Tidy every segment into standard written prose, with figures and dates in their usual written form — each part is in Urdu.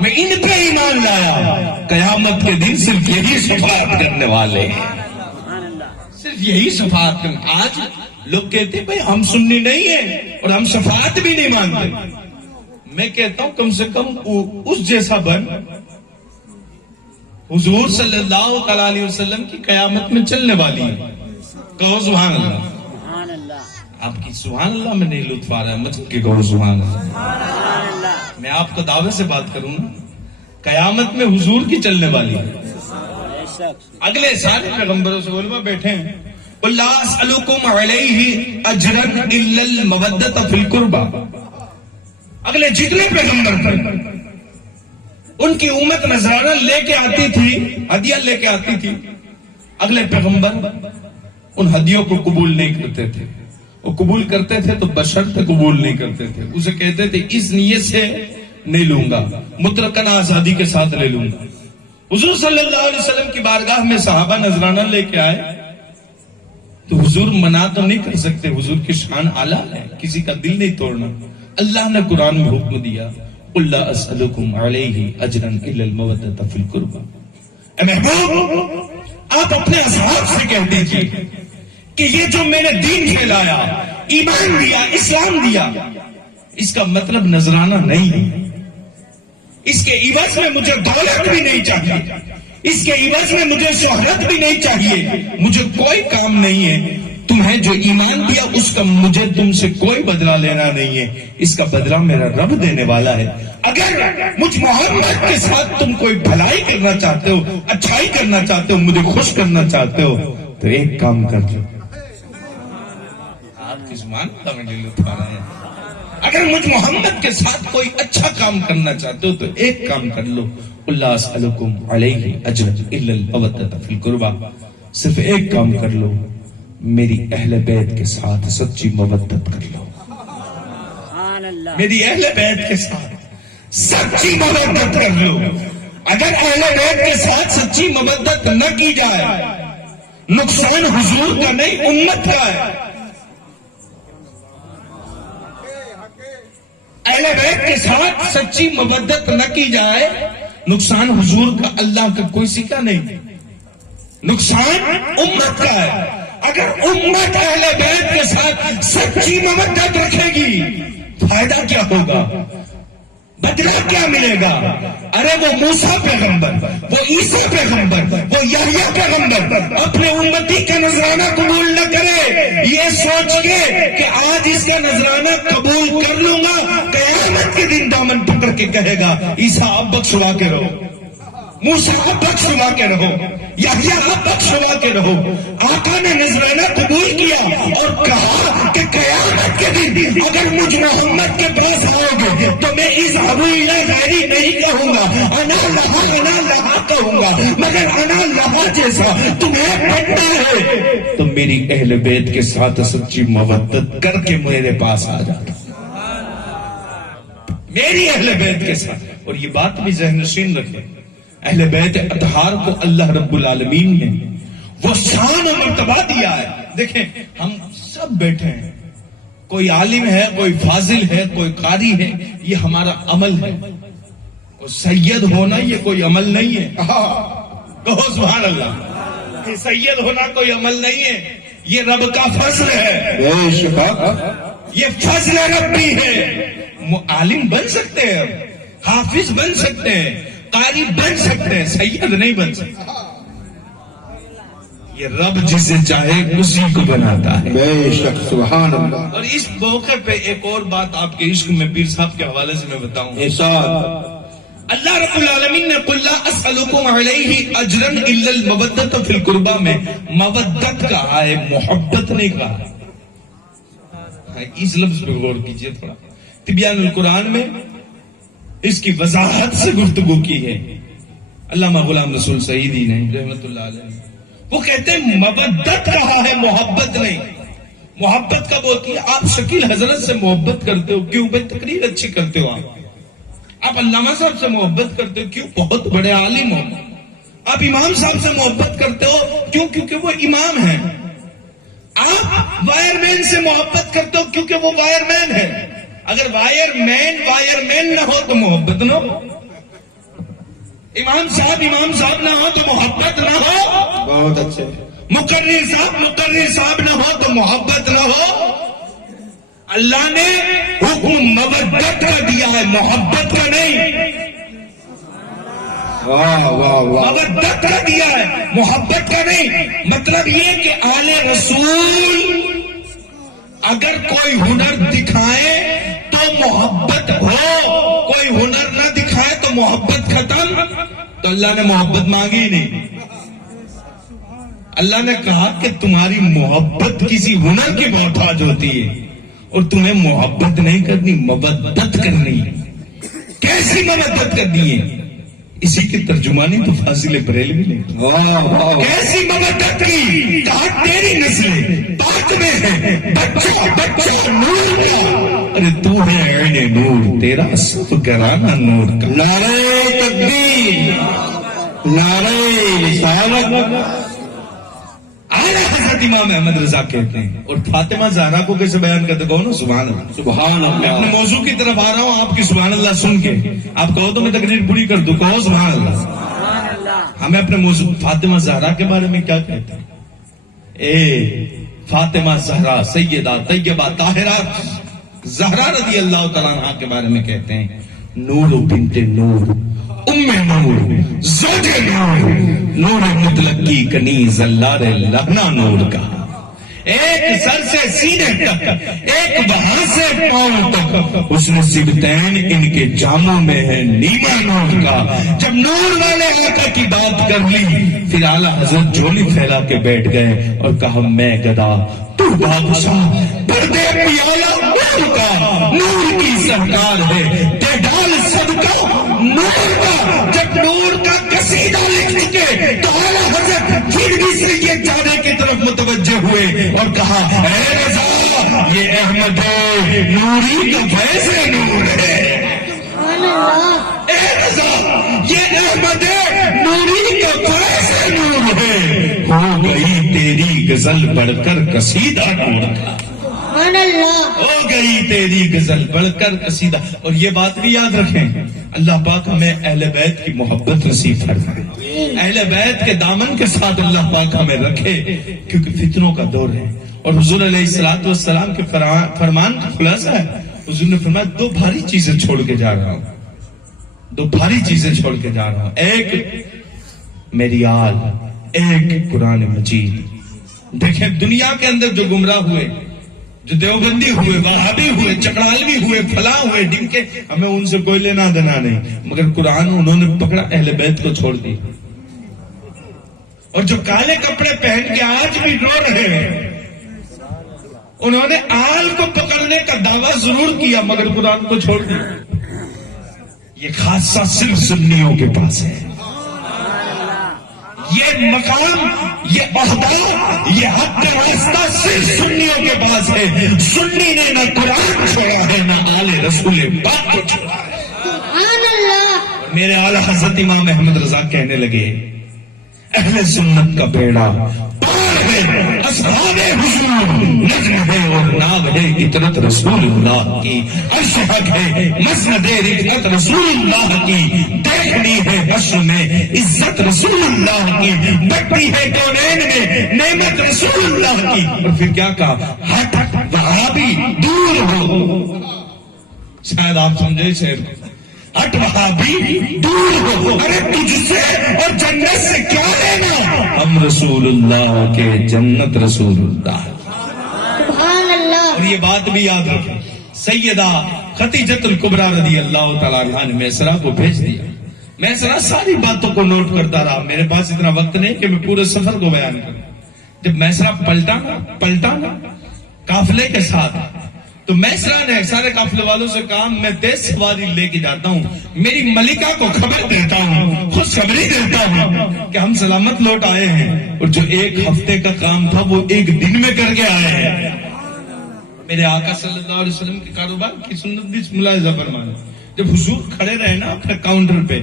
میں ان پہ ایمان لایا، قیامت کے دن صرف یہی شفاعت کرنے والے ہیں، صرف یہی شفاعت کرنے۔ آج لوگ کہتے ہیں بھائی ہم سنی نہیں ہیں اور ہم شفاعت بھی نہیں مانتے۔ میں کہتا ہوں کم سے کم اس جیسا بن، حضور صلی اللہ علیہ وسلم کی قیامت میں چلنے والی ہے۔ کہو سبحان اللہ۔ آپ کی سبحان اللہ میں نہیں لطف آ رہا ہے، مجھے کہ کہو سبحان اللہ۔ میں آپ کو دعوے سے بات کروں نا، قیامت میں حضور کی چلنے والی ہے۔ اگلے سارے پیغمبروں سے علماء بیٹھے ہیں، قُلْ لَا أَسْأَلُكُمْ عَلَيْهِ أَجْرًا إِلَّا الْمَوَدَّةَ فِي الْقُرْبَى۔ اگلے جتنے پیغمبر تھے ان کی امت نذرانہ لے کے آتی تھی، ہدیہ لے کے آتی تھی، اگلے پیغمبر ان ہدیوں کو قبول نہیں کرتے تھے۔ وہ قبول کرتے تھے تو بشرط قبول نہیں کرتے تھے، اسے کہتے تھے اس نیت سے نہیں لوں گا، مطلقاً آزادی کے ساتھ لے لوں گا۔ حضور صلی اللہ علیہ وسلم کی بارگاہ میں صحابہ نذرانہ لے کے آئے تو حضور منع تو نہیں کر سکتے، حضور کی شان اعلیٰ ہے، کسی کا دل نہیں توڑنا۔ اللہ نے قرآن میں حکم دیا قُلْ لَا أَسْأَلُكُمْ عَلَيْهِ أَجْرًا إِلَّا الْمَوَدَّةَ فِي الْقُرْبَى۔ اے محبوب، آپ اپنے اصحاب سے کہہ دیجئے کہ یہ جو میں نے دین پھیلایا، ایمان دیا، اسلام دیا، اس کا مطلب نذرانہ نہیں ہے، اس کے عوض میں مجھے دولت بھی نہیں چاہیے، اس کے عوض میں مجھے شہرت بھی نہیں چاہیے، مجھے کوئی کام نہیں ہے۔ تمہیں جو ایمان دیا اس کا مجھے تم سے کوئی بدلہ لینا نہیں ہے، اس کا بدلہ میرا رب دینے والا ہے۔ اگر مجھ محمد کے ساتھ تم کوئی بھلائی کرنا چاہتے ہو، اچھائی کرنا چاہتے ہو، مجھے خوش کرنا چاہتے ہو تو ایک کام کر لو۔ آپ کی زبان کا میں لطف آ رہا ہے۔ اگر مجھ محمد کے ساتھ کوئی اچھا کام کرنا چاہتے ہو تو ایک کام کر لو، قُلْ لَا أَسْأَلُكُمْ عَلَيْهِ أَجْرًا إِلَّا الْمَوَدَّةَ فِي الْقُرْبَى۔ صرف ایک کام کر لو، میری اہل بیت کے ساتھ سچی محبت کر لو، میری اہل بیت کے ساتھ سچی محبت کر لو۔ اگر اہل بیت کے ساتھ سچی محبت نہ کی جائے، نقصان حضور کا نہیں امت کا ہے۔ اہل بیت کے ساتھ سچی محبت نہ کی جائے، نقصان حضور کا، اللہ کا کوئی سکہ نہیں، نقصان امت کا ہے۔ اگر امت اہل بیت کے ساتھ سچی محبت رکھے گی، فائدہ کیا ہوگا، بدلہ کیا ملے گا؟ ارے وہ موسیٰ پیغمبر، وہ عیسیٰ پیغمبر، وہ یحییٰ پیغمبر اپنے امتی کا نذرانہ قبول نہ کرے یہ سوچ کے کہ آج اس کا نذرانہ قبول کر لوں گا، قیامت کے دن دامن پکڑ کے کہے گا عیسیٰ اب بخشوا کے رہو، موسیٰ اب بخشوا کے رہو، یحییٰ اب بخشوا کے رہو۔ آقا نے نذرانہ قبول کیا اور کہا کہ قیامت کے دن اگر مجھ محمد کے پاس آؤ گے تو میں اذهبوا الی غیری نہیں کہوں گا، انا لہا کہوں گا، مگر انا لہا جیسا تمہیں بننا ہے تو میری اہل بیت کے ساتھ سچی محبت کر کے میرے پاس آ جاتا، میری اہل بیت کے ساتھ۔ اور یہ بات بھی ذہن نشین رکھیں، اہل بیت اطہار کو اللہ رب العالمین نے وہ شان و مرتبہ دیا ہے۔ دیکھیں ہم سب بیٹھے ہیں، کوئی عالم ہے، کوئی فاضل ہے، کوئی قاری ہے، یہ ہمارا عمل ہے۔ اور سید ہونا یہ کوئی عمل نہیں ہے، کہو سبحان اللہ، سید ہونا کوئی عمل نہیں ہے، یہ رب کا فضل ہے، یہ فضل ربی ہے۔ عالم بن سکتے ہیں، حافظ بن سکتے ہیں، قاری بن سکتے ہیں، سید نہیں بن سکتے۔ یہ رب جسے چاہے اسی کو بناتا ہے، بے شک سبحان اللہ۔ اور اس موقع پہ ایک اور بات آپ کے عشق میں پیر صاحب کے حوالے سے میں بتاؤں، اللہ رب العالمین نے قُلْ لَا أَسْأَلُكُمْ عَلَيْهِ أَجْرًا إِلَّا الْمَوَدَّةَ فِي الْقُرْبَى میں مودت کہا ہے، محبت نہیں کہا۔ اس لفظ پہ غور کیجئے تھوڑا، تبیان القرآن میں اس کی وضاحت سے گفتگو کی ہے علامہ غلام رسول سعیدی نے رحمت اللہ علیہ۔ وہ کہتے ہیں مودت کہا ہے، محبت نہیں۔ محبت کب ہوتی ہے؟ آپ شکیل حضرت سے محبت کرتے ہو، کیوں؟ بھائی تقریر اچھی کرتے ہو، آپ علامہ صاحب سے محبت کرتے ہو، کیوں؟ بہت بڑے عالم ہو۔ آپ امام صاحب سے محبت کرتے ہو، کیوں؟ کیونکہ وہ امام ہیں۔ آپ وائر مین سے محبت کرتے ہو کیونکہ وہ وائر مین ہے۔ اگر وائر مین نہ ہو تو محبت نہ ہو۔ امام صاحب نہ ہو تو محبت نہ ہو. بہت اچھے. مقرر صاحب نہ ہو تو محبت نہ ہو. اللہ نے حکم مودت کا دیا ہے، محبت کا نہیں. واہ واہ واہ. مودت کا دیا ہے، محبت کا نہیں. مطلب یہ کہ آل رسول اگر کوئی ہنر دکھائے تو محبت ہو، کوئی ہنر نہ دکھائے تو محبت ختم. تو اللہ نے محبت مانگی ہی نہیں. اللہ نے کہا کہ تمہاری محبت کسی ہنر کی محتاج ہوتی ہے اور تمہیں محبت نہیں کرنی، مودت کرنی. کیسی مودت کرنی ہے؟ اسی کی ترجمانی تو فاضل بریلوی نے. کیسی مودت کی؟ کہا تیری نسل پاک میں ہے، بچہ نور کا. ارے تو ہے عین نور، تیرا سب گھرانہ نور کا. نعرہ تکبیر، نعرہ رسالت. اعلیٰ حضرت امام احمد رضا کہتے ہیں. اور فاطمہ زہرا کو کیسے بیان کرتے؟ کہو نا سبحان اللہ. سبحان میں اپنے اللہ. موضوع کی طرف آ رہا ہوں، آپ کی سبحان اللہ سن کے. آپ کہو تو میں تقریر پوری کر دوں. کہو سبحان اللہ. ہمیں اپنے موضوع فاطمہ زہرا کے بارے میں کیا کہتے ہیں؟ اے فاطمہ زہرا سیدہ طیبہ طاہرہ زہرا رضی اللہ تعالیٰ عنہا کے بارے میں کہتے ہیں نور بنت نور، ام نور، زوج نور، نور مطلق کی کنیز اللہ لہنا نور کا. ایک سر سے سینے تک، ایک وہاں سے پاؤں تک، حسن سبتین ان کے جاموں میں ہے نیما نور کا. جب نور والے آقا کی بات کر لی پھر اعلیٰ حضرت جھولی پھیلا کے بیٹھ گئے اور کہا میں گدا تو بادشاہ، پردے پیالہ نور کا، نور کی سرکار ہے، دے ڈال صدقہ نور کا. جب نور کا قصیدہ لکھ چکے تو اعلیٰ حضرت پھر بھی سے یہ جانے کی طرف متوجہ ہوئے اور کہا اے رضا یہ احمد نوری کا فیض نور ہے. اے رضا یہ احمد نوری کا فیض نور ہے. ہو گئی تیری غزل بڑھ کر قصیدہ نور کا. ہو گئی تیری غزل بڑھ کر قصیدہ. اور یہ بات بھی یاد رکھیں، اللہ پاک ہمیں اہل بیت کی محبت نصیب فرمائے. اہل بیت کے دامن کے ساتھ اللہ پاک ہمیں رکھے، کیونکہ فتنوں کا دور ہے. اور حضور علیہ الصلوۃ والسلام کے فرمان کا خلاصہ ہے. حضور نے فرمایا دو بھاری چیزیں چھوڑ کے جا رہا ہوں، دو بھاری چیزیں چھوڑ کے جا رہا ہوں. ایک میری آل، ایک قرآن مجید. دیکھیں دنیا کے اندر جو گمراہ ہوئے، جو دیوبندی ہوئے، وہابی ہوئے، چکڑالوی ہوئے، فلاں ہوئے، ڈنکے، ہمیں ان سے کوئی لینا دینا نہیں. مگر قرآن انہوں نے پکڑا، اہل بیت کو چھوڑ دی. اور جو کالے کپڑے پہن کے آج بھی رو رہے ہیں انہوں نے آل کو پکڑنے کا دعویٰ ضرور کیا مگر قرآن کو چھوڑ دیا. یہ خاصہ صرف سنیوں کے پاس ہے. یہ مقام، یہ عہدہ، یہ حق واسطہ صرف سنیوں کے پاس ہے. سنی نے نہ قرآن چھوڑا ہے نہ آل رسول پاک کو چھوڑا ہے. سبحان اللہ. میرے اعلیٰ حضرت امام احمد رضا کہنے لگے اہل سنت کا بیڑا پار ہے، اصحاب حضور نظم ہے اور ناگ ہے اطرت رسول اللہ کی. عرش حق ہے مسند رفعت رسول اللہ کی. دیکھنی ہے حشر میں عزت رسول اللہ کی. بٹی ہے کونین میں نعمت رسول اللہ کی. اور پھر کیا کہا؟ ہٹ وہابی دور ہو. شاید آپ سمجھے شعر کو. ہٹ وہابی دور ہو. ارے تجھ سے اور جنت سے کیا لینا؟ ہم رسول اللہ کے جنت رسول اللہ. سبحان اللہ. اور یہ بات بھی یاد رکھیں، سیدہ خدیجۃ الکبریٰ رضی اللہ تعالیٰ عنہا نے میسرہ کو بھیج دیا. میسرہ ساری باتوں کو نوٹ کرتا رہا. میرے پاس اتنا وقت نہیں کہ میں پورے سفر کو بیان کروں. جب میسرہ پلٹا نا قافلے کے ساتھ، تو میسرہ نے سارے قافلے والوں سے کہا میں تیز سواری لے کے جاتا ہوں، میری ملکہ کو خبر دیتا ہوں، خوشخبری دیتا ہوں کہ ہم سلامت لوٹ آئے ہیں. اور جو ایک ہفتے کا کام تھا وہ ایک دن میں کر کے آئے ہیں. میرے آقا صلی اللہ علیہ وسلم کے کاروبار کی سنت بھی ملاحظہ فرمانا. جب حضور کھڑے رہے نا اپنے کاؤنٹر پہ،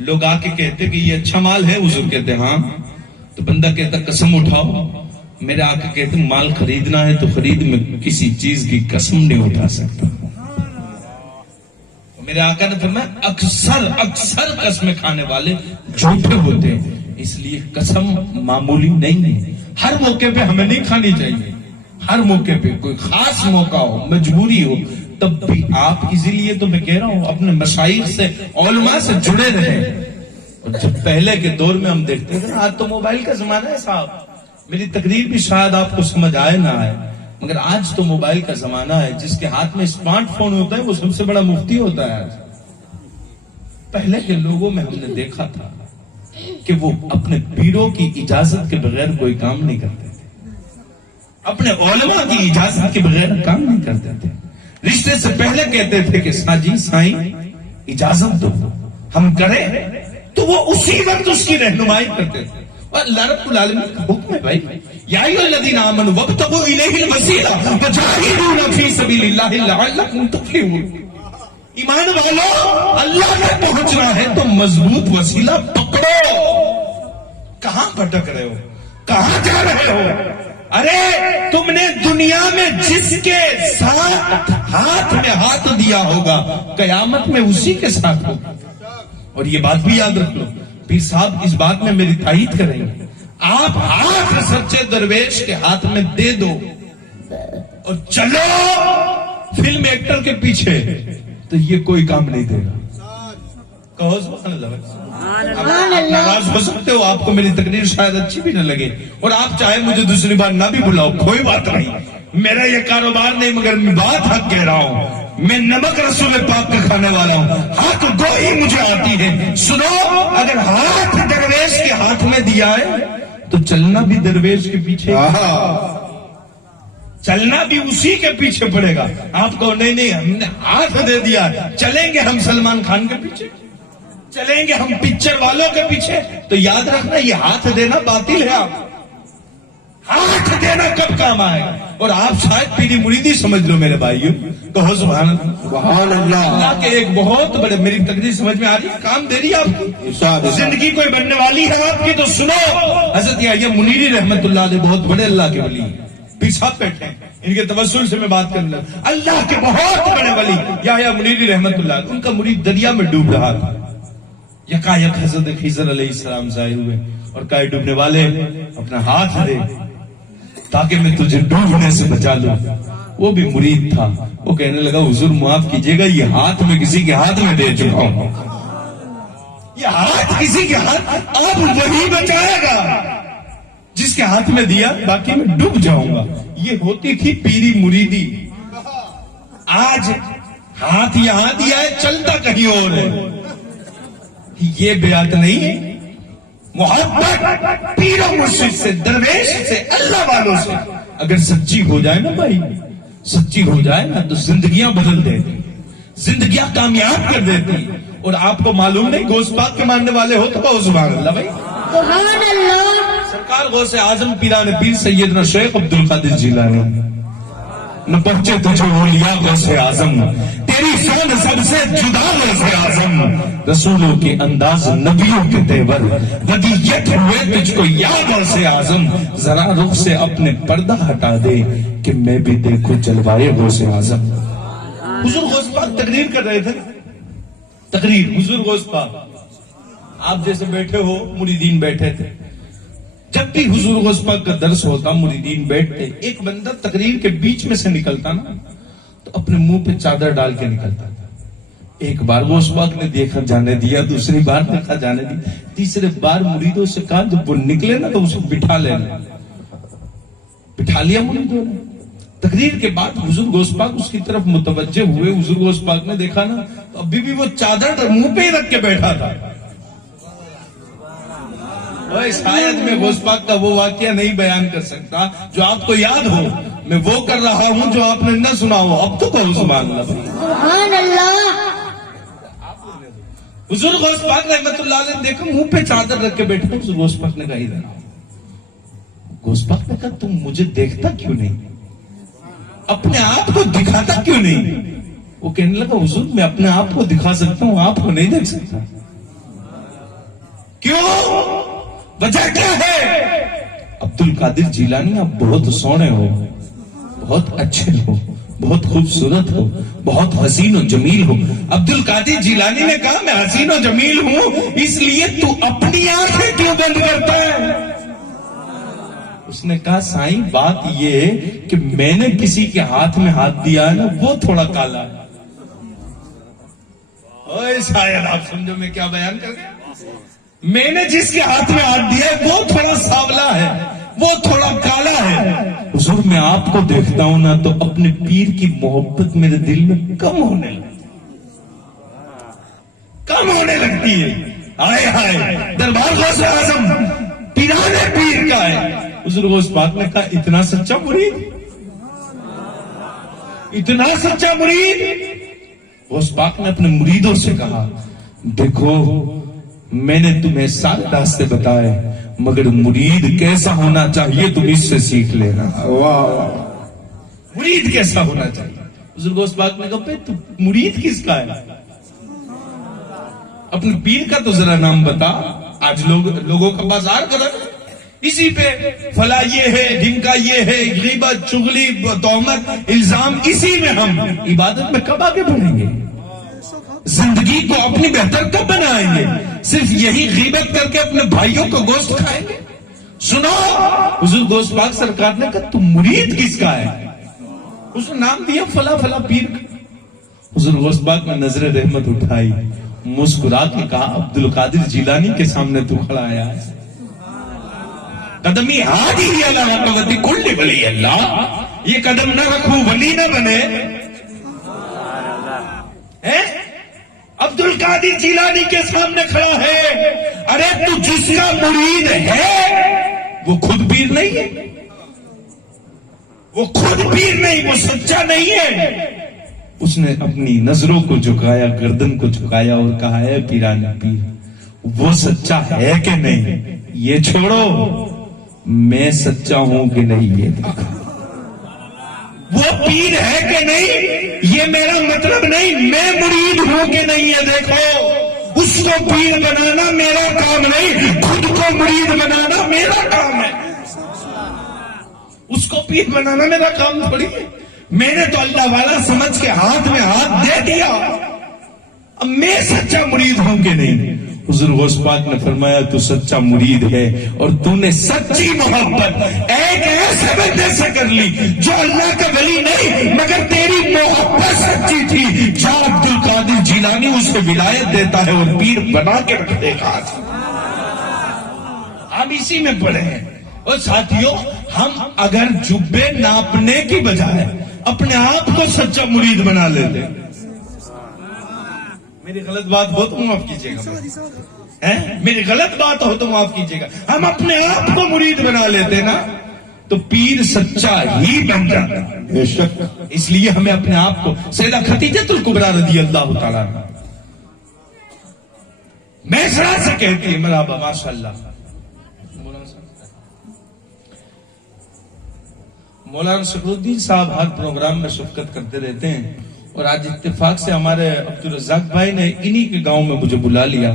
لوگ آ کے کہتے کہ یہ اچھا مال ہے، حضور کہتے ہاں. تو بندہ کہتا قسم اٹھاؤ. میرے آقا کہتے مال خریدنا ہے تو خرید، میں کسی چیز کی قسم نہیں اٹھا سکتا. میرے آقا نے فرمایا اکثر قسمیں کھانے والے جھوٹے ہوتے ہیں، اس لیے قسم معمولی نہیں ہے، ہر موقع پہ ہمیں نہیں کھانی چاہیے، ہر موقع پہ کوئی خاص موقع ہو، مجبوری ہو، تب بھی آپ اسی لیے تو میں کہہ رہا ہوں اپنے مشائخ سے علماء سے جڑے رہیں۔ اور جب پہلے کے دور میں ہم دیکھتے ہیں آج تو موبائل کا زمانہ ہے صاحب، میری تقریر بھی شاید آپ کو سمجھ آئے نہ آئے، مگر آج تو موبائل کا زمانہ ہے، جس کے ہاتھ میں اسمارٹ فون ہوتا ہے وہ سب سے بڑا مفتی ہوتا ہے۔ آج پہلے کے لوگوں میں ہم نے دیکھا تھا کہ وہ اپنے پیروں کی اجازت کے بغیر کوئی کام نہیں کرتے تھے، اپنے علماء کی اجازت کے بغیر کام نہیں کرتے تھے، رشتے سے پہلے کہتے تھے کہ ساجی سائیں اجازت دو ہم کریں، تو وہ اسی وقت اس کی رہنمائی کرتے تھے۔ اور اللہ رب العالمین کا حکم ہے بھائی، یا ایھا الذین آمنوا وابتغوا الیہ الوسیلہ وجاہدوا فی سبیل اللہ لعلکم تفلحون۔ ایمان والو، اللہ میں پہنچنا ہے تو مضبوط وسیلہ پکڑو۔ کہاں بھٹک رہے ہو، کہاں جا رہے ہو؟ ارے تم نے دنیا میں جس کے ساتھ ہاتھ میں ہاتھ دیا ہوگا قیامت میں اسی کے ساتھ ہوگا۔ اور یہ بات بھی یاد رکھ لو، پیر صاحب اس بات میں میری تائید کریں گے، آپ ہاتھ سچے درویش کے ہاتھ میں دے دو اور چلو فلم ایکٹر کے پیچھے، تو یہ کوئی کام نہیں دے گا۔ کہو سبحان اللہ۔ ناراض ہو سکتے ہو، آپ کو میری تقریر شاید اچھی بھی نہ لگے، اور آپ چاہے مجھے دوسری بار نہ بھی بلاؤ، کوئی بات نہیں، میرا یہ کاروبار نہیں، مگر میں بات حق کہہ رہا ہوں، میں نمک رسول پاک کا کھانے والا ہوں، حق گوئی مجھے آتی ہے۔ سنو، اگر ہاتھ درویش کے ہاتھ میں دیا ہے تو چلنا بھی درویش کے پیچھے، چلنا بھی اسی کے پیچھے پڑے گا۔ آپ کو نہیں ہم نے ہاتھ دے دیا، چلیں گے ہم سلمان خان کے پیچھے، چلیں گے ہم پکچر والوں کے پیچھے، تو یاد رکھنا یہ ہاتھ دینا باطل ہے۔ آپ ہاتھ دینا کب کام آئے گا؟ اور آپ شاید پیری مریدی سمجھ لو میرے بھائیوں، کہو سبحان اللہ۔ سبحان اللہ۔ اللہ کے ایک بہت بڑے، میری تقریر سمجھ میں آ رہی ہے، کام دے رہی ہے آپ کی، زندگی کوئی بننے والی ہے آپ کی، تو سنو۔ حضرت یحییٰ منیری رحمت اللہ علیہ بہت بڑے اللہ کے ولی ہیں، پیر صاحب بیٹھے ہیں، ان کے توسل سے میں بات کرنے لگا۔ اللہ کے بہت بڑے ولی یحییٰ منیری رحمت اللہ علیہ، ان کا مرید دریا میں ڈوب رہا تھا، یکایک حضرت خضر علیہ السلام ظاہر ہوئے اور کہا ڈوبنے والے اپنا ہاتھ دے تاکہ میں تجھے ڈوبنے سے بچا لوں۔ وہ بھی مرید تھا، وہ کہنے لگا حضور معاف کیجئے گا، یہ ہاتھ میں کسی کے ہاتھ میں دے چکا ہوں، یہ ہاتھ کسی کے ہاتھ، اب وہی بچائے گا جس کے ہاتھ میں دیا، باقی میں ڈوب جاؤں گا۔ یہ ہوتی تھی پیری مریدی۔ آج ہاتھ یہاں دیا ہے، چلتا کہیں اور ہے، یہ بیعت نہیں ہے۔ محبت پیر و مرشد سے، درویش سے، اللہ والوں سے اگر سچی ہو جائے نا بھائی، سچی ہو جائے نا، تو زندگیاں بدل دیتی، زندگیاں کامیاب کر دیتی۔ اور آپ کو معلوم نہیں، غوث پاک کے ماننے والے ہو تو کہو سبحان اللہ بھائی۔ سبحان اللہ۔ سرکار غوث اعظم پیران پیر سیدنا شیخ عبد القادر جیلانی، نہ پہنچے تجھے اولیاء غوث اعظم، تیری شان سب سے جدا غوث اعظم، رسولوں کے انداز نبیوں کے تیور، ودیت ہوئے تجھ کو یاد غوث اعظم، ذرا رخ سے اپنے پردہ ہٹا دے کہ میں بھی دیکھوں جلوائے غوث اعظم۔ حضور غوث پاک تقریر کر رہے تھے، تقریر حضور غوث پاک، آپ جیسے بیٹھے ہو، مریدین بیٹھے تھے، جب بھی حضور غوث پاک کا درس ہوتا مریدین بیٹھتے، ایک بندہ تقریر کے بیچ میں سے نکلتا نا تو اپنے منہ پہ چادر ڈال کے نکلتا تھا۔ ایک بار غوث پاک نے دیکھا جانے دیا، دوسری بار دیکھا جانے دیا، تیسرے بار مریدوں سے کہا جب وہ نکلے نا تو اسے بٹھا لینا، بٹھا لیا مریدوں نے۔ تقریر کے بعد حضور غوث پاک اس کی طرف متوجہ ہوئے، حضور غوث پاک نے دیکھا نا تو ابھی بھی وہ چادر منہ پہ ہی رکھ کے بیٹھا تھا۔ شاید میں غوث پاک کا وہ واقعہ نہیں بیان کر سکتا جو آپ کو یاد ہو، میں وہ کر رہا ہوں جو آپ نے نہ سنا ہو۔ اب تو کہو سبحان اللہ۔ سبحان اللہ۔ حضور غوث پاک رحمت اللہ علیہ نے دیکھا منہ پہ چادر رکھ کے بیٹھے، حضور غوث پاک نے کہا ادھر آؤ۔ غوث پاک نے کہا تم مجھے دیکھتا کیوں نہیں، اپنے آپ کو دکھاتا کیوں نہیں؟ وہ کہنے لگا حضور میں اپنے آپ کو دکھا سکتا ہوں، آپ کو نہیں دیکھ سکتا۔ کیوں؟ وجہ کیا ہے؟ عبد القادر جیلانی آپ بہت سونے ہو، بہت اچھے ہو، بہت خوبصورت ہو، بہت حسین و جمیل ہو. عبد القادر جیلانی نے کہا میں حسین و جمیل ہوں، اس لیے تو اپنی آنکھیں کیوں بند کرتا ہے؟ اس نے کہا سائیں بات یہ ہے کہ میں نے کسی کے ہاتھ میں ہاتھ دیا ہے نا، وہ تھوڑا کالا ہے. اوے شاید آپ سمجھو میں کیا بیان کر گیا. میں نے جس کے ہاتھ میں ہاتھ دیا ہے وہ تھوڑا سانولا ہے، وہ تھوڑا کالا ہے. حضور میں آپ کو دیکھتا ہوں نا تو اپنے پیر کی محبت میرے دل میں کم ہونے لگتی ہے. ہائے ہائے دربار غوث اعظم پیران پیر کا ہے. حضور غوث پاک نے کہا اتنا سچا مرید، اتنا سچا مرید. غوث پاک نے اپنے مریدوں سے کہا دیکھو میں نے تمہیں سارے راستے بتائے مگر مرید کیسا ہونا چاہیے تم اس سے سیکھ لینا. مرید کیسا ہونا چاہیے. حضور غوث پاک نے کہا تو مرید کس کا ہے؟ اپنے پیر کا تو ذرا نام بتا. آج لوگوں کا بازار کر اسی پہ فلا یہ ہے، ڈھمکا یہ ہے، غیبت، چغلی، تہمت، الزام، اسی میں ہم عبادت میں کب آگے بڑھیں گے؟ زندگی کو اپنی بہتر کب بنائیں گے؟ صرف یہی غیبت کر کے اپنے بھائیوں کو گوشت کھائیں گے؟ سنو حضور غوث پاک سرکار نے کہا تم مرید کس کا ہے؟ اس نے نام دیا فلا فلا پیر کا. حضور غوث پاک نے نظر رحمت اٹھائی، مسکرا کے کہا عبد القادر جیلانی کے سامنے تو کھڑا آیا ہے. قدمی ہادی اللہ قوتی کل ولی اللہ، یہ قدم نہ رکھو ولی نہ بنے. عبد القادر جیلانی کے سامنے کھڑا ہے. ارے تو جس کا مرید ہے وہ خود پیر نہیں ہے، وہ خود پیر نہیں، وہ سچا نہیں ہے. اس نے اپنی نظروں کو جھکایا، گردن کو جھکایا اور کہا ہے پیران پیر وہ سچا ہے کہ نہیں یہ چھوڑو، میں سچا ہوں کہ نہیں یہ دیکھو. وہ پیر ہے کہ نہیں یہ میرا مطلب نہیں، میں مرید ہوں کہ نہیں یہ دیکھو. اس کو پیر بنانا میرا کام نہیں، خود کو مرید بنانا میرا کام ہے. اس کو پیر بنانا میرا کام تھوڑی ہے. میں نے تو اللہ والا سمجھ کے ہاتھ میں ہاتھ دے دیا، اب میں سچا مرید ہوں کہ نہیں. حضور غوث پاک نے فرمایا تو سچا مرید ہے اور تو نے سچی محبت ایک ایسے بندے سے کر لی جو اللہ کا ولی نہیں مگر تیری محبت سچی تھی. جا عبد القادر جیلانی اسے ولایت دیتا ہے اور پیر بنا کے رکھ دے گا. ہم اسی میں پڑے ہیں. اور ساتھیوں ہم اگر جبے ناپنے کی بجائے اپنے آپ کو سچا مرید بنا لیتے. میری غلط بات ہو تو معاف کیجیے گا، میری غلط بات ہو تو معاف کیجیے گا. ہم اپنے آپ کو مرید بنا لیتے نا تو پیر سچا ہی بن جاتا. بے شک. اس لیے ہمیں اپنے آپ کو سیدہ خدیجہ الکبریٰ رضی اللہ تعالیٰ میسرا سے کہتی ہے مرحبا ماشاء اللہ. مولانا سکرالدین صاحب ہر پروگرام میں شرکت کرتے رہتے ہیں اور آج اتفاق سے ہمارے عبدالرزاق بھائی نے انہی کے گاؤں میں مجھے بلا لیا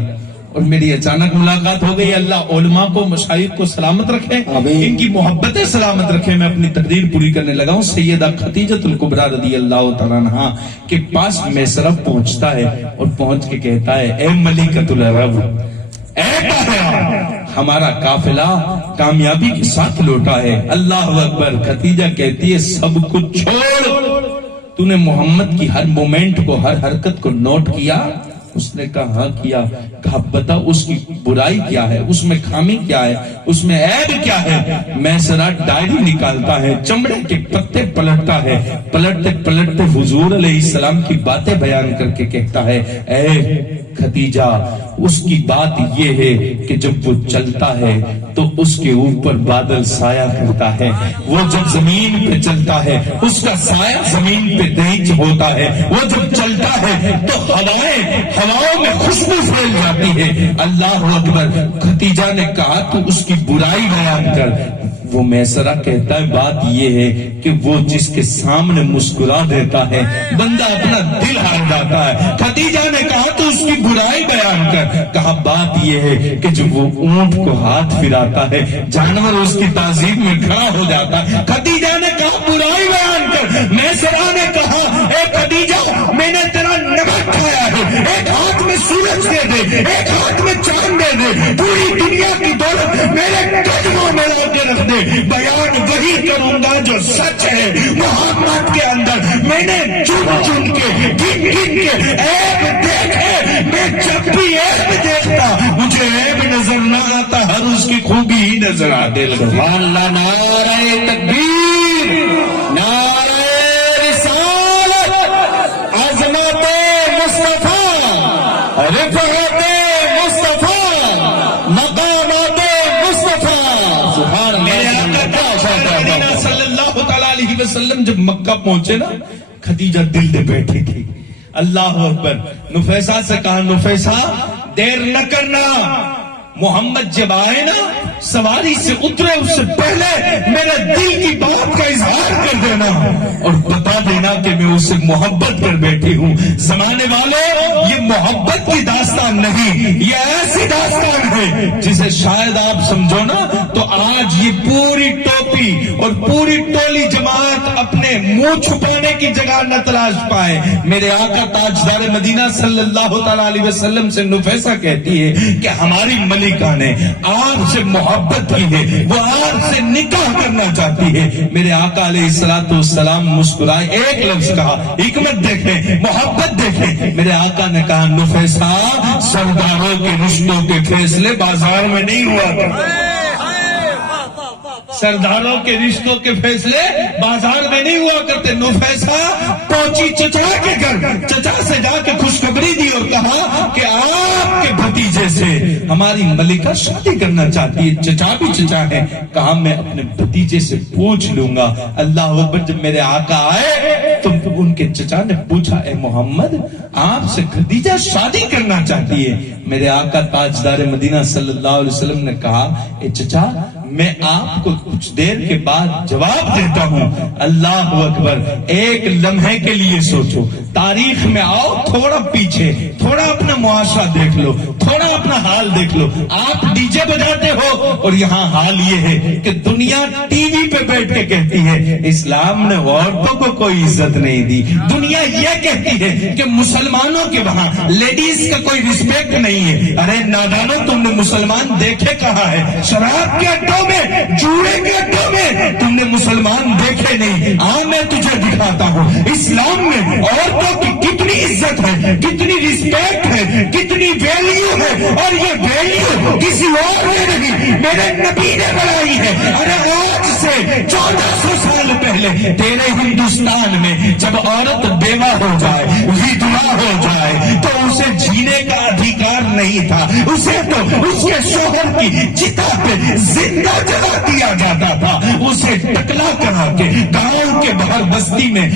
اور میری اچانک ملاقات ہو گئی. اللہ علماء کو مشائخ کو سلامت رکھے، ان کی محبتیں سلامت رکھے. میں اپنی تقریر پوری کرنے لگا ہوں. سیدہ خدیجہ الکبریٰ رضی اللہ تعالیٰ عنہا کے پاس میسرہ پہنچتا ہے اور پہنچ کے کہتا ہے اے ملکۃ العرب، اے ہمارا قافلہ کامیابی کے ساتھ لوٹا ہے. اللہ اکبر. خدیجہ کہتی ہے سب کچھ چھوڑ، تو نے محمد کی ہر مومنٹ کو ہر حرکت کو نوٹ کیا؟ اس نے کہا ہاں کیا. کہا بتا اس کی برائی کیا ہے، اس میں خامی کیا ہے، اس میں عیب کیا ہے؟ میسرہ ڈائری نکالتا ہے، چمڑے کے پتے پلٹتا ہے، پلٹتے پلٹتے حضور علیہ السلام کی باتیں بیان کر کے کہتا ہے اے خدیجہ اس کی بات یہ ہے کہ جب وہ چلتا ہے تو اس کے اوپر بادل سایہ کرتا ہے، وہ جب زمین پہ چلتا ہے اس کا سایہ زمین پہ نیچ ہوتا ہے، وہ جب چلتا ہے تو ہواؤں میں خوشبو پھیل جاتی ہے. اللہ اکبر. خدیجہ نے کہا تو اس کی برائی بیان کر. وہ میسرہ کہتا ہے بات یہ ہے کہ وہ جس کے سامنے مسکرا دیتا ہے بندہ اپنا دل ہار جاتا ہے. خدیجہ نے کہا تو اس کی برائی بیان کر. کہا بات یہ ہے کہ جب وہ اونٹ کو ہاتھ پھراتا ہے جانور اس کی تعظیم میں کھڑا ہو جاتا ہے. خدیجہ نے کہا برائی بیان کر. میں سرا نے کہا اے خدیجہ میں نے تیرا نمک کھایا ہے، ایک ہاتھ میں سورج دے دے، ایک ہاتھ میں چاند دے دے، پوری دنیا کی دولت میرے قدموں میں لا کے رکھ دے، بیان وہی کروں گا جو سچ ہے محمد کے اندر۔ میں نے چن چن کے گن گن کے عیب دیکھے، میں جب بھی عیب دیکھتا مجھے عیب نظر نہ آتا، ہر اس کی خوبی ہی نظر آنے لگتی۔ سبحان اللہ، نعرہ تکبیر، نعرہ رسالت، عظمت مصطفیٰ، رفعت مصطفیٰ، مقامات مصطفیٰ۔ سبحان اللہ صلی اللہ تعالیٰ علیہ وسلم جب مکہ پہنچے نا، خدیجہ دل دے بیٹھی تھی۔ اللہ اکبر۔ نفیسہ سے کہا نفیسہ دیر نہ کرنا، محمد جب آئے نا سواری سے اترے اس سے پہلے میرے دل کی بات کا اظہار کر دینا اور بتا دینا کہ میں اسے محبت کر بیٹھی ہوں۔ زمانے والے یہ محبت کی داستان نہیں، یہ ایسی داستان ہے جسے شاید آپ سمجھو نا تو آج یہ پوری ٹوپی اور پوری ٹولی جماعت اپنے منہ چھپانے کی جگہ نہ تلاش پائے۔ میرے آقا تاجدار مدینہ صلی اللہ تعالیٰ علیہ وسلم سے نفیسہ کہتی ہے کہ ہماری ملکہ نے آپ سے محبت کی ہے، وہ آپ سے نکاح کرنا چاہتی ہے۔ میرے آقا علیہ الصلوۃ والسلام مسکرائے، ایک لفظ کہا، حکمت دیکھیں، محبت دیکھیں۔ میرے آقا نے کہا نفیسہ سرداروں کے رشتوں کے فیصلے بازار میں نہیں ہوا کرتے، سرداروں کے رشتوں کے فیصلے بازار میں نہیں ہوا کرتے۔ نفیسہ پہنچی چچا کے گھر، چچا سے جا کے خوشخبری دی اور کہا کہ آپ کے بھتیجے سے ہماری ملکہ شادی کرنا چاہتی ہے۔ چچا بھی چچا ہے، کہا میں اپنے بھتیجے سے پوچھ لوں گا۔ اللہ اکبر۔ جب میرے آقا آئے تو ان کے چچا نے پوچھا اے محمد آپ سے خدیجہ شادی کرنا چاہتی ہے؟ میرے آقا تاجدار مدینہ صلی اللہ علیہ وسلم نے کہا اے چچا میں آپ کو کچھ دیر کے بعد جواب دیتا ہوں۔ اللہ اکبر۔ ایک لمحے کے لیے سوچو، تاریخ میں آؤ، تھوڑا پیچھے، تھوڑا اپنا معاشرہ دیکھ لو، تھوڑا اپنا حال دیکھ لو۔ آپ ڈی جے بجاتے ہو اور یہاں حال یہ ہے کہ دنیا ٹی وی پہ بیٹھ کے کہتی ہے اسلام نے عورتوں کو کوئی عزت نہیں دی، دنیا یہ کہتی ہے کہ مسلمانوں کے وہاں لیڈیز کا کوئی رسپیکٹ نہیں ہے۔ ارے نادانو تم نے مسلمان دیکھے کہاں ہے؟ شراب کے اڈوں میں، جوڑے کے اڈوں میں تم نے مسلمان دیکھے نہیں۔ میں تجھے دکھاتا ہوں اسلام میں عورتوں کی کتنی عزت ہے، کتنی رسپیکٹ ہے، کتنی ویلیو ہے، اور یہ ویلیو کسی اور نے نہیں میرے نبی نے بنائی ہے۔ ارے آج سے 1400 سال پہلے تیرے ہندوستان میں جب عورت بیوہ ہو جائے، ودھوا ہو جائے تو اسے جینے کا ادھیکار نہیں تھا، اسے تو اس کے شوہر کی چتا پہ زندہ جلا دیا جاتا تھا، اسے ٹکلا کرا کے گاؤں کے باہر بستی میں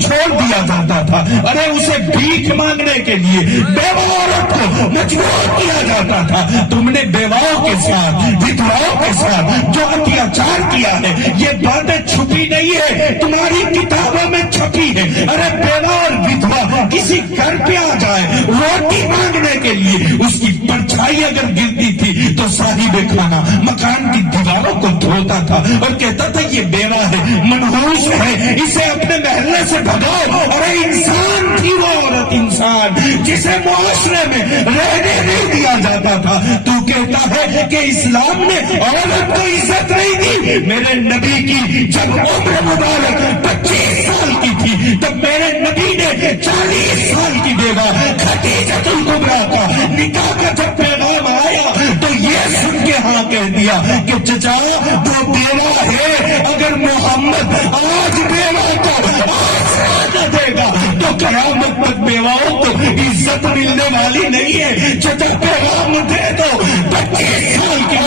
چھوڑ دیا جاتا تھا۔ ارے اسے بھیک مانگنے کے لیے بیوہ عورت کو مجبور کیا جاتا تھا۔ تم نے بیواؤں کے ساتھ، ودھواؤں کے ساتھ جو اتیاچار کیا ہے یہ باتیں چھپی نہیں ہے، تمہاری کتابوں میں چھپی ہے۔ ارے بیوہ اور ودھوا کسی گھر پہ آ جائے روٹی مانگنے کے لیے، اس کی پرچھائی اگر گرتی تھی تو صاحب کھانا مکان کی دیواروں کو دھوتا تھا اور کہتا تھا یہ بیوہ ہے، منحوس ہے، اسے اپنے محلے سے بھگاؤ۔ اور انسان تھی وہ عورت، انسان جسے معاشرے میں رہنے نہیں دیا جاتا تھا۔ تو کہتا ہے کہ اسلام نے عورت کو عزت نہیں دی۔ میرے نبی کی جب عمر مبارک 25 سال کی تھی تب میرے نبی نے 40 سال کی بیوہ خدیجہ الکبریٰ کا نکاح کا جب پیغام آیا تو یہ سن کے ہاں کہہ دیا کہ چچا وہ بیوہ ہے، اگر محمد آج بیوہ کو آسرا نہ دے گا تو قیامت تک بیواؤں کو عزت ملنے والی نہیں ہے۔ چچا پیغام دے دو 25 سال کی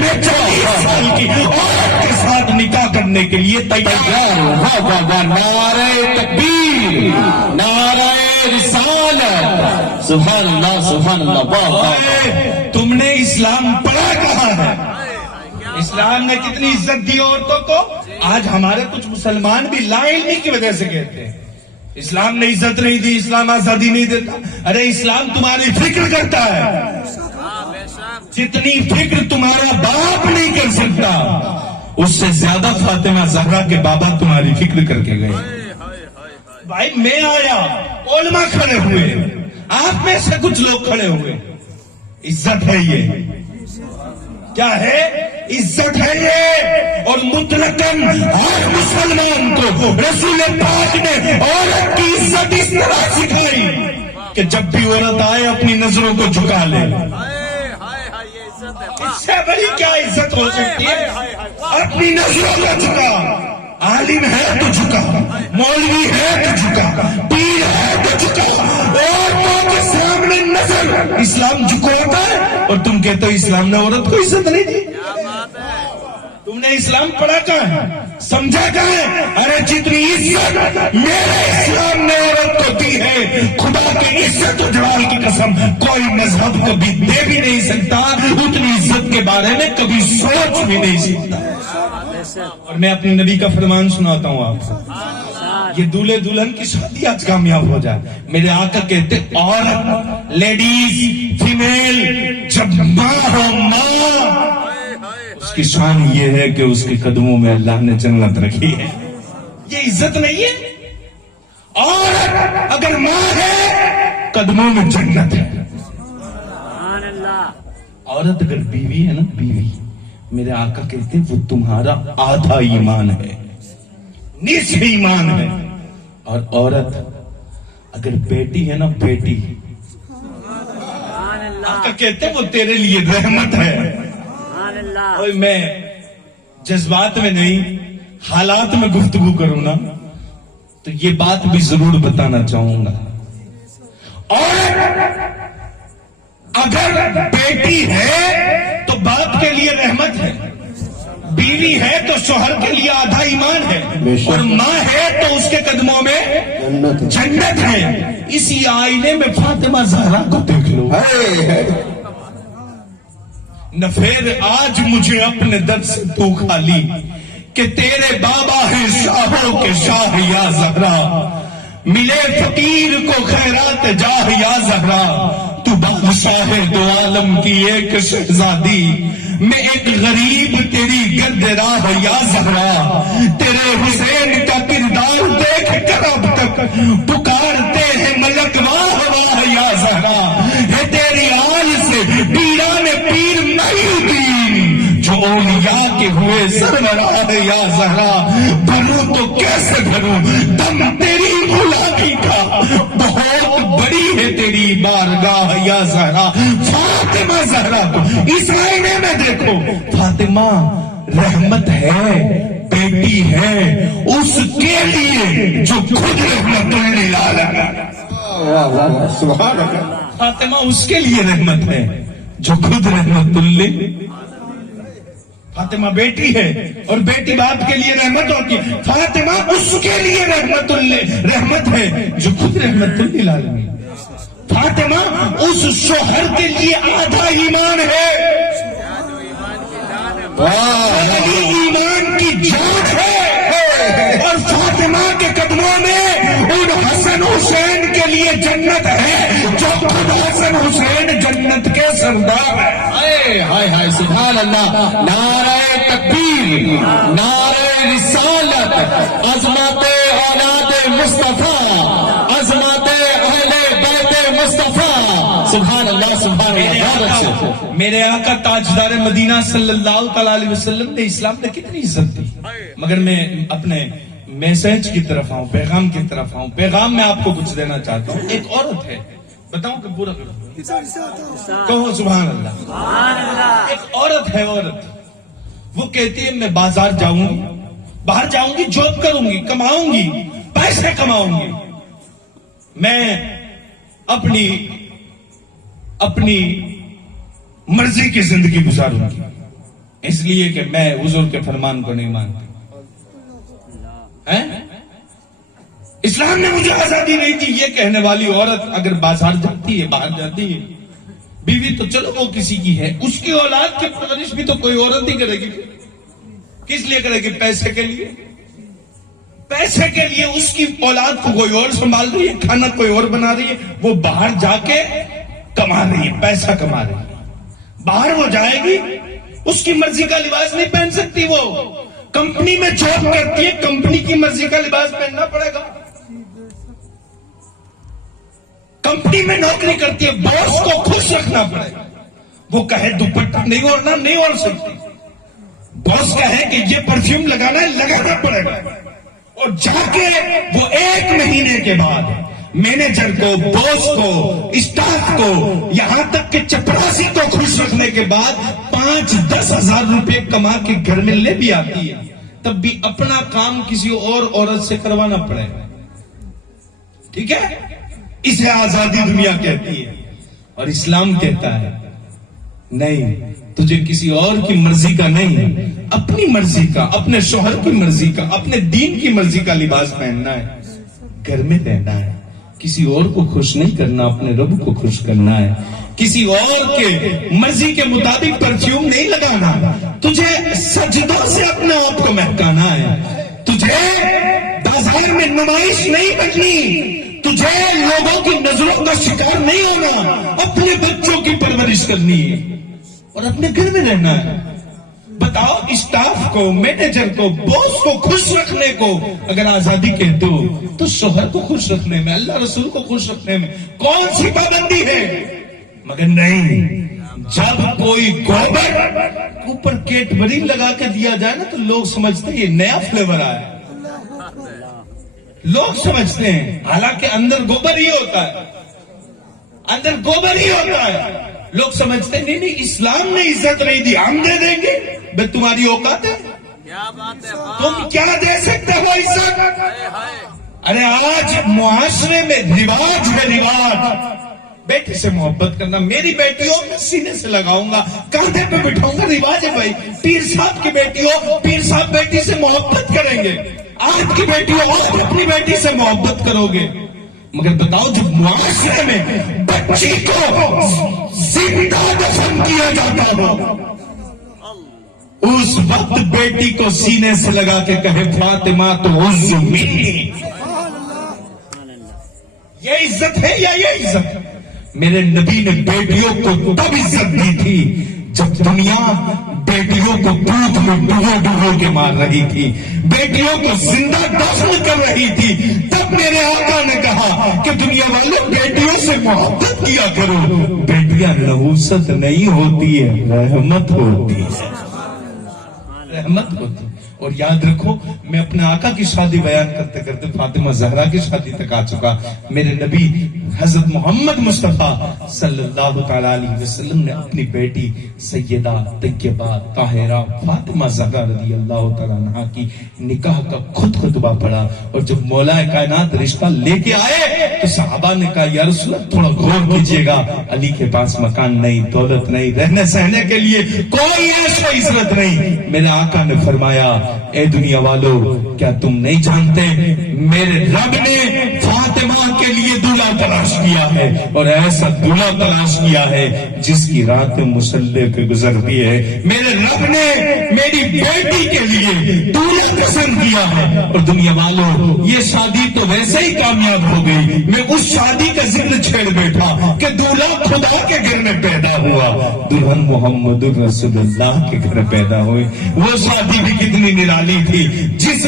میں 40 سال کی عورت کے ساتھ نکاح کرنے کے لیے تیار ہوں۔ نعرہ تکبیر، نعرہ رسالت، سبحان اللہ سبحان اللہ۔ بہت تم نے اسلام پڑھا کہاں ہے؟ اسلام نے کتنی عزت دی عورتوں کو؟ آج ہمارے کچھ مسلمان بھی لا علمی کی وجہ سے کہتے ہیں اسلام نے عزت نہیں دی، اسلام آزادی نہیں دیتا۔ ارے اسلام تمہاری فکر کرتا ہے جتنی فکر تمہارا باپ نہیں کر سکتا۔ اس سے زیادہ فاطمہ زہرا کے بابا تمہاری فکر کر کے گئے. بھائی میں آیا، علماء کھڑے ہوئے، آپ میں سے کچھ لوگ کھڑے ہوئے. عزت ہے یہ، کیا ہے؟ عزت ہے یہ. اور مطلقاً ہر مسلمان کو رسول پاک نے عورت کی عزت اس طرح سکھائی کہ جب بھی عورت آئے اپنی نظروں کو جھکا لے. اس سے بڑی کیا عزت ہو سکتی ہے؟ اپنی نظروں کو جھکا. عالم ہے تو جھکا، مولوی ہے تو جھکا، پیر ہے تو جھکا. عورتوں کے سامنے نظر اسلام جھکاتا ہے اور تم کہتے ہو اسلام نے عورت کو عزت نہیں دی. تم نے اسلام پڑھا کہاں ہے؟ سمجھا کہاں ہے؟ ارے جتنی عزت میرے اسلام نے عورت کو دی ہے، خدا کی عزت و جلال کی قسم کوئی مذہب کبھی دے بھی نہیں سکتا، اتنی عزت کے بارے میں کبھی سوچ بھی نہیں سکتا. اور میں اپنے نبی کا فرمان سناتا ہوں آپ کو. یہ دولہے دلہن کی شادی آج کامیاب ہو جائے. میرے آقا کہتے عورت، لیڈیز، فیمیل جب ماں ہو، ماں، اس کی شان یہ ہے کہ اس کے قدموں میں اللہ نے جنت رکھی ہے. یہ عزت نہیں ہے؟ عورت اگر ماں ہے قدموں میں جنت ہے. عورت اگر بیوی ہے نا، بیوی، میرے آقا کہتے وہ تمہارا آدھا ایمان ہے، نصف ایمان ہے. اور عورت اگر بیٹی ہے نا، بیٹی، آقا کہتے وہ تیرے لیے رحمت ہے. اور میں جذبات میں نہیں، حالات میں گفتگو کروں نا تو یہ بات بھی ضرور بتانا چاہوں گا. عورت اگر بیٹی ہے تو باپ کے لیے رحمت ہے، بیوی ہے تو شوہر کے لیے آدھا ایمان ہے، اور ماں ہے تو اس کے قدموں میں جنت ہے. اسی آئینے میں فاطمہ زہرا کو دیکھ لو. نفیر آج مجھے اپنے درد سے تو خالی کہ تیرے بابا ہیں شاہوں کے شاہ یا زہرا، ملے فقیر کو خیرات جاہ یا زہرا. تو بادشاہ دو عالم کی ایک شہزادی، میں ایک غریب تیری گرد راہ یا زہرا. تیرے حسین کا کردار دیکھ کر اب تک پکارتے ہیں ملک واہ واہ یا زہرا. ہے تیری آل سے پیران پیر محیدین جو اولیاء کے ہوئے سربراہ یا زہرا. بھروں تو کیسے بھروں دم تیری غلامی کا، بہت بڑی ہے تیری بارگاہ یا زہرا. فاطمہ زہرا کو اس آئینے میں دیکھو. فاطمہ رحمت ہے، بیٹی ہے اس کے لیے جو خود رحمت للعالمین. فاطمہ اس کے لیے رحمت ہے جو خود رحمت للعالمین. فاطمہ بیٹی ہے اور بیٹی باپ کے لیے رحمت ہوتی ہے. فاطمہ اس کے لیے رحمت ہے جو خود رحمت للعالمین. فاطمہ اس شوہر کے لیے آدھا ایمان ہے، ایمان کی جان ہے. اور فاطمہ کے قدموں میں ان حسن حسین کے لیے جنت ہے جو خود حسن حسین جنت کے سردار ہے. ہائے ہائے سبحان اللہ. نعرہ تکبیر، نعرہ رسالت، عظمت اولاد مصطفیٰ، عظمت اہل بیت مصطفیٰ. سبحان اللہ سبحان اللہ. میرے آقا تاجدار مدینہ صلی اللہ تعالی علیہ وسلم نے اسلام نے کتنی عزت دی. مگر میں اپنے میسج کی طرف آؤں، پیغام کی طرف آؤں. پیغام میں آپ کو کچھ دینا چاہتا ہوں. ایک عورت ہے، بتاؤں کہ پورا کہو سبحان اللہ. ایک عورت ہے، عورت وہ کہتی ہے میں بازار جاؤں گی، باہر جاؤں گی، جاب کروں گی، کماؤں گی، پیسے کماؤں گی، میں اپنی مرضی کی زندگی گزاروں گی، اس لیے کہ میں حضور کے فرمان کو نہیں مانتی. اسلام نے مجھے آزادی نہیں دی. یہ کہنے والی عورت اگر بازار جاتی ہے، باہر جاتی ہے، بیوی تو چلو وہ کسی کی ہے، اس کی اولاد کی پرورش بھی تو کوئی عورت ہی کرے گی. کس لیے کرے گی؟ پیسے کے لیے. پیسے کے لیے اس کی اولاد کو کوئی اور سنبھال رہی ہے، کھانا کوئی اور بنا رہی ہے. وہ باہر جا کے کما رہی ہے، پیسہ کما رہی ہے. باہر وہ جائے گی اس کی مرضی کا لباس نہیں پہن سکتی. وہ کمپنی میں جاب کرتی ہے, کمپنی کی مرضی کا لباس پہننا پڑے گا. کمپنی میں نوکری کرتی ہے, باس کو خوش رکھنا پڑے گا. وہ کہے دوپٹہ نہیں اوڑھنا, نہیں اوڑھ سکتی. باس کہے کہ یہ پرفیوم لگانا ہے, لگانا پڑے گا. اور جا کے وہ 1 مہینے کے بعد مینیجر کو, باس کو, اسٹاف کو, یہاں تک کہ چپراسی کو خوش رکھنے کے بعد 5-10 ہزار روپے کما کے گھر میں لے بھی آتی ہے, تب بھی اپنا کام کسی اور عورت سے کروانا پڑے گا. ٹھیک ہے, اسے آزادی دنیا کہتی ہے. اور اسلام کہتا ہے نہیں, تجھے کسی اور کی مرضی کا نہیں, اپنی مرضی کا, اپنے شوہر کی مرضی کا, اپنے دین کی مرضی کا لباس پہننا ہے, گھر میں رہنا ہے. کسی اور کو خوش نہیں کرنا, اپنے رب کو خوش کرنا ہے. کسی اور کے مرضی کے مطابق پرفیوم نہیں لگانا. تجھے سجدوں سے اپنے آپ کو مہکانا ہے. تجھے بازار میں نمائش نہیں بننی, تجھے لوگوں کی نظروں کا شکار نہیں ہونا. اپنے بچوں کی پرورش کرنی ہے اور اپنے گھر میں رہنا ہے. بتاؤ, اسٹاف کو, مینیجر کو, باس کو خوش رکھنے کو اگر آزادی کہتے ہو تو شوہر کو خوش رکھنے میں, اللہ رسول کو خوش رکھنے میں کون سی پابندی ہے؟ مگر نہیں, جب کوئی گوبر اوپر کیٹبری لگا کے دیا جائے نا تو لوگ سمجھتے ہیں یہ نیا فلیور آیا. لوگ سمجھتے ہیں, حالانکہ اندر گوبر ہی ہوتا ہے, اندر گوبر ہی ہوتا ہے. لوگ سمجھتے ہیں نہیں, اسلام نے عزت نہیں دی, ہم دے دیں گے. بے تمہاری اوقات ہے, تم کیا دے سکتے ہو عزت؟ ارے آج معاشرے میں رواج ہے, رواج. بیٹی سے محبت کرنا, میری بیٹی ہو میں سینے سے لگاؤں گا, کندھے پہ بٹھاؤں گا, رواج ہے بھائی. پیر صاحب کی بیٹی ہو, پیر صاحب بیٹی سے محبت کریں گے. آپ کی بیٹی ہو, آپ اپنی بیٹی سے محبت کرو گے. مگر بتاؤ, جب معاشرے میں بچی کو زندہ دفن کیا جاتا ہو, اس وقت بیٹی کو سینے سے لگا کے کہے فاطمہ تو عز منی, یہ عزت ہے یا یہ عزت؟ میرے نبی نے بیٹیوں کو تب عزت دی تھی جب دنیا بیٹیوں کو دودھ میں ڈبو ڈبو کے مار رہی تھی, بیٹیوں کو زندہ دفن کر رہی تھی. تب میرے آقا نے کہا کہ دنیا والے بیٹیوں سے محبت کیا کرو. بیٹیاں نحوست نہیں ہوتی ہے, رحمت ہوتی ہے, رحمت ہوتی. اور یاد رکھو, میں اپنے آقا کی شادی بیان کرتے کرتے فاطمہ زہرا کی شادی تک آ چکا. میرے نبی حضرت محمد مصطفیٰ صلی اللہ تعالیٰ علیہ وسلم نے اپنی بیٹی سیدہ طیبہ طاہرہ فاطمہ زہرا رضی اللہ تعالیٰ عنہا کی نکاح کا خود خطبہ پڑھا. اور جب مولا کائنات رشتہ لے کے آئے تو صحابہ نے کہا یا رسول اللہ تھوڑا غور کیجیے گا, علی کے پاس مکان نہیں, دولت نہیں, رہنے سہنے کے لیے کوئی عیش و عزت نہیں. میرے آقا نے فرمایا اے دنیا والو, کیا تم نہیں جانتے میرے رب نے فاطمہ کے لیے دولہا تلاش کیا ہے, اور ایسا دولہا تلاش کیا ہے جس کی رات مسلح پہ گزرتی ہے. میرے رب نے میری بیٹی کے لیے دولہا پسند کیا ہے. اور دنیا والو, یہ شادی تو ویسے ہی کامیاب ہو گئی. میں اس شادی کا ذکر چھیڑ بیٹھا کہ دولہا خدا کے گھر میں پیدا ہوا, دلہن محمد رسول اللہ کے گھر پیدا ہوئی. وہ شادی بھی کتنی نرالی تھی جس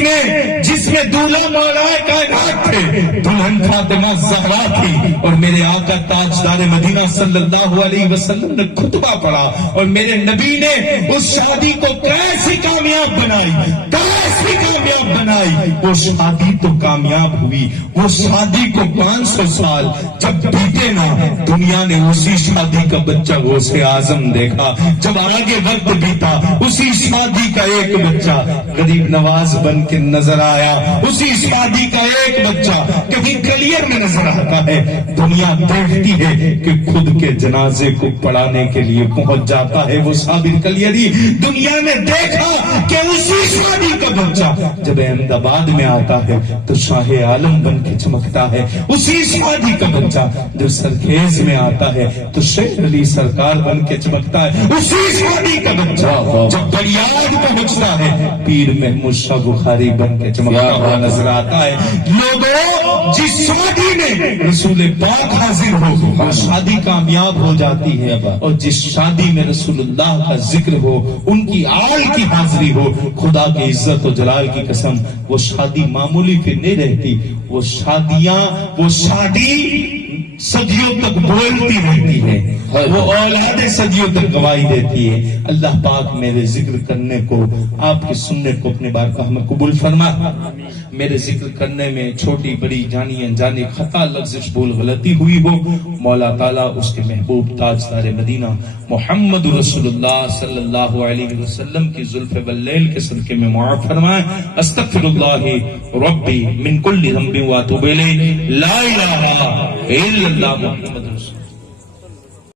میں دولہا مولا کائنات تھے, دلہن فاطمہ زہرا تھی. اور میرے آقا تاجدار مدینہ صلی اللہ علیہ وسلم نے خطبہ پڑھا اور میرے نبی نے اس شادی کو کیسی کامیاب بنائی, کیسی کامیاب بنائی. وہ شادی تو کامیاب ہوئی. وہ شادی کو 500 سال جب بیتے نا, دنیا نے اسی شادی کا بچہ غوث اعظم دیکھا. جب آگے وقت بیتا, اسی شادی کا ایک بچہ غریب نواز بن کے نظر آیا. اسی شادی کا ایک بچہ کہیں کلیئر میں نظر آتا ہے. دنیا دیکھتی ہے کہ خود کے جنازے کو پڑھانے کے لیے پہنچ جاتا ہے وہ صابر کلیری. دنیا نے دیکھا کہ اسی شادی کا بچہ جب احمد آباد میں آتا ہے تو شاہ عالم بن کے چمکتا ہے. اسی شادی کا بچہ جب سرخیز میں آتا ہے تو شیخ علی سرکار بن کے چمکتا ہے. اسی شادی کا بچہ جب بریاد پہنچتا ہے پیر محمود شاہ بخاری بن کے چمکتا ہوا نظر آتا ہے. لوگوں, جس شادی میں رسول پاک حاضر ہو وہ شادی کامیاب ہو جاتی ہے، اور جس شادی میں رسول اللہ کا ذکر ہو، ان کی آل کی حاضری ہو، خدا کی عزت و جلال کی قسم وہ شادی معمولی پھر نہیں رہتی، وہ شادی صدیوں تک بولتی رہتی ہے، وہ اولاد صدیوں تک گواہی دیتی ہے۔ اللہ پاک میرے ذکر کرنے کو، آپ کے سننے کو اپنے بارگاہ میں قبول فرما۔ میرے ذکر کرنے میں چھوٹی بڑی جانی انجانی خطا لفظ بول غلطی ہوئی ہو، مولا تعالیٰ اس کے محبوب تاجدار مدینہ محمد رسول اللہ صلی اللہ علیہ وسلم کی زلف واللیل کے صدقے میں معاف فرمائے۔ استغفر اللہ ربی من کل ذنب واتوب الیہ، لا الہ الا اللہ محمد رسول اللہ۔